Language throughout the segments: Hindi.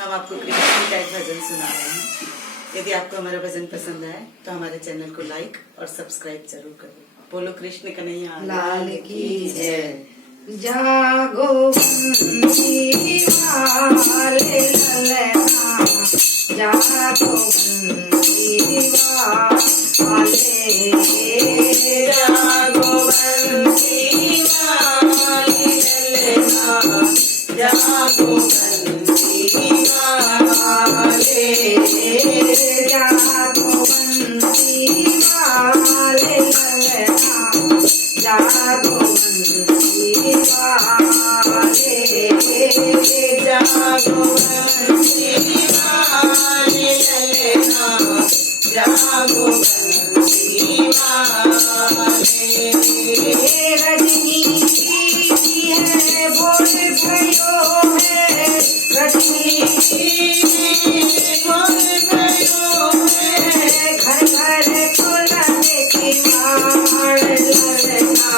हम आपको कृष्ण का एक भजन सुना रहे हैं। यदि आपको हमारा भजन पसंद आए तो हमारे चैनल को लाइक और सब्सक्राइब जरूर करें। बोलो कृष्ण कन्हैया लाल की जय। जागो बंसी वाले ललना, जागो बंसी वाले, जागो बंसी वाले ललना, जागो बंसी वाले, जागो बंसी वाले ललना, जागो बंसी वाले, जागो बंसी वाले ललना, जागो बंसी वाले। रजनी की है बोल भयो है, रजनी बोल भयो है, घर घर खुलने की मार ललना,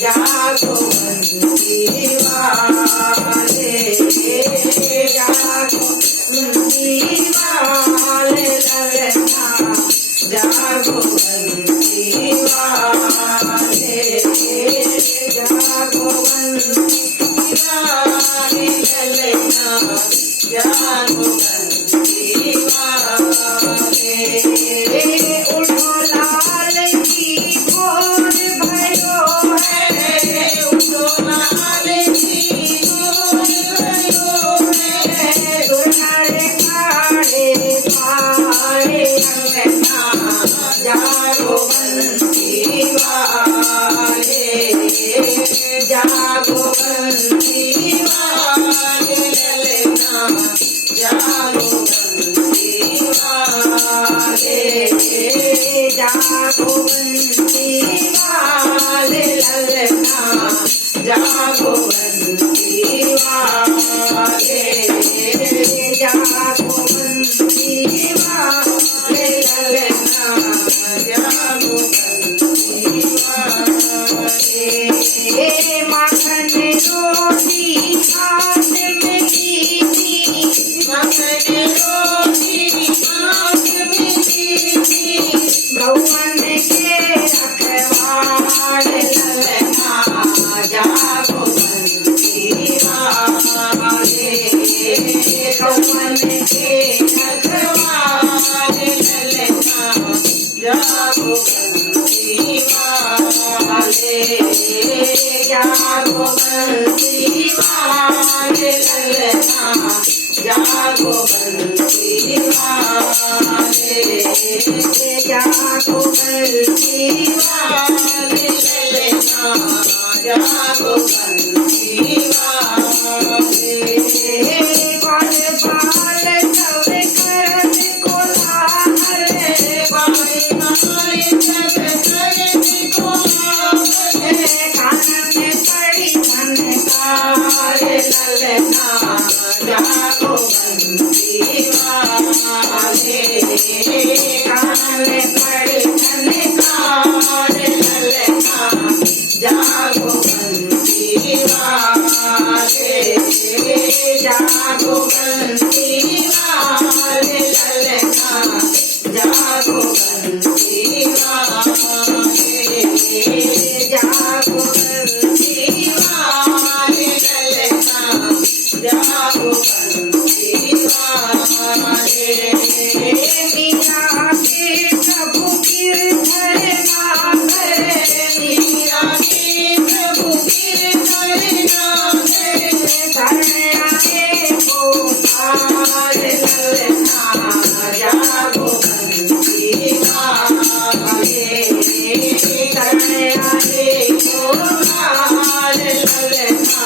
जागो बंसी वाले, जागो बंसी वाले ललना, जागो बंसी वाले, जागो बंसी वाले ललना, जागो बंसी वाले। उठो लाल की भोर भयो है, उठो लाल की भोर भयो है, सुनहरे काले पारे अंगना, जागो बंसी वाले, जागो बंसी वाले ललना, जागो बंसी वाले, जागो बंसी वाले ललना, जागो बंसी वाले, जागो बंसी वाले ललना, जागो बंसी वाले। माखन रोटी हाथ में कीनी, माखन रोटी हाथ में कीनी, भगवान के रखवार ललना, जागो बंसी वाले, भगवान के रखवार ललना, जागो बंसी वाले, जागो बंसी वाले ललना, जागो बंसी वाले, जागो बंसी वाले ललना, जागो बंसी वाले। बाल बाल सब करत कोलाहल, बाल बाल सब करत कोलाहल, कान में पड़ी झनकार ललना, जागो बंसी वाले, कान में पड़ी झनकार ललना, जागो बंसी वाले, जागो बंसी वाले ललना, जागो बंसी वाले, जागो बंसी वाले ललना, जागो बंसी वाले। मीरा के प्रभु गिरधर नागर, मीरा के प्रभु गिरधर नागर, शरण आए गोपाल ललना, जागो बंसी वाले, शरण आए गोपाल ललना,